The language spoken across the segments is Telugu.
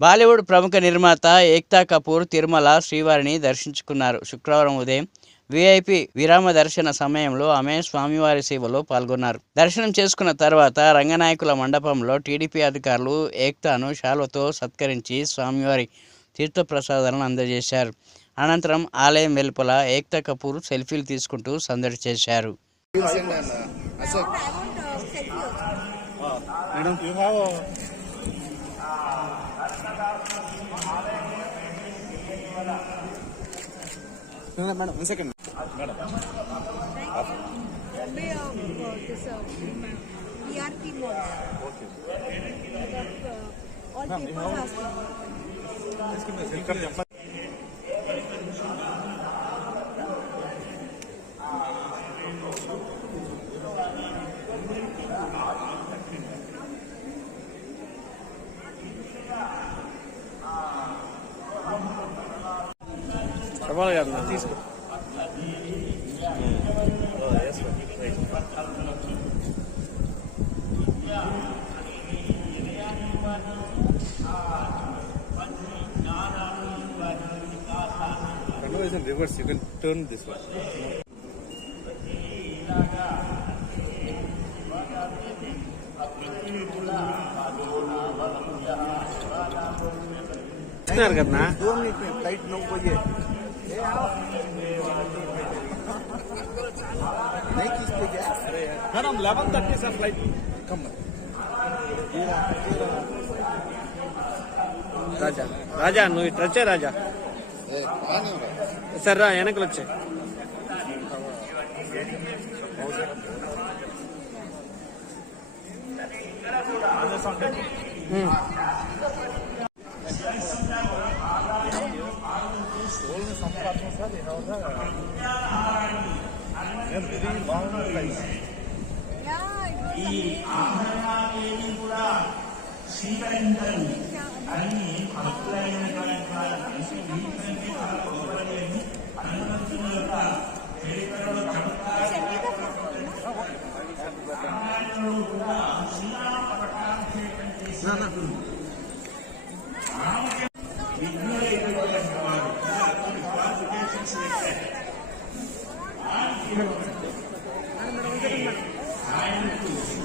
బాలీవుడ్ ప్రముఖ నిర్మాత ఏక్తా కపూర్ తిరుమల శ్రీవారిని దర్శించుకున్నారు. శుక్రవారం ఉదయం విఐపి విరామ దర్శన సమయంలో ఆమె స్వామివారి సేవలో పాల్గొన్నారు. దర్శనం చేసుకున్న తర్వాత రంగనాయకుల మండపంలో టీడీపీ అధికారులు ఏక్తాను శాల్వతో సత్కరించి స్వామివారి తీర్థప్రసాదాలను అందజేశారు. అనంతరం ఆలయం వెలుపల ఏక్తా కపూర్ సెల్ఫీలు తీసుకుంటూ సందడి చేశారు. Madam madam one second madam Bombay చెప్పాలి కదా తీసుకో Conversion reverse, you can turn this one. ఇస్తున్నారు కదా दो मिनट में फ्लाइट नौ बजे नहीं खींचते क्या madam eleven thirty sir flight कम రాజా రాజా నువ్వు ఇటు వచ్చే రాజా సరే రా వెనకలు వచ్చే ఈ ఆహరణాన్ని కూడా స్వీకరించండి అని భక్తులైనటువంటి వారి మనిషి వీటికంటే చాలా గొప్పలేని అనుమతుల యొక్క చరిత్రలో కూడా శ్రీరామ పట్టాభిషేకం చేసినప్పుడు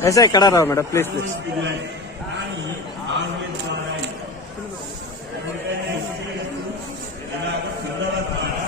ऐसा ही खड़ा रहो मैडम प्लीज प्लीज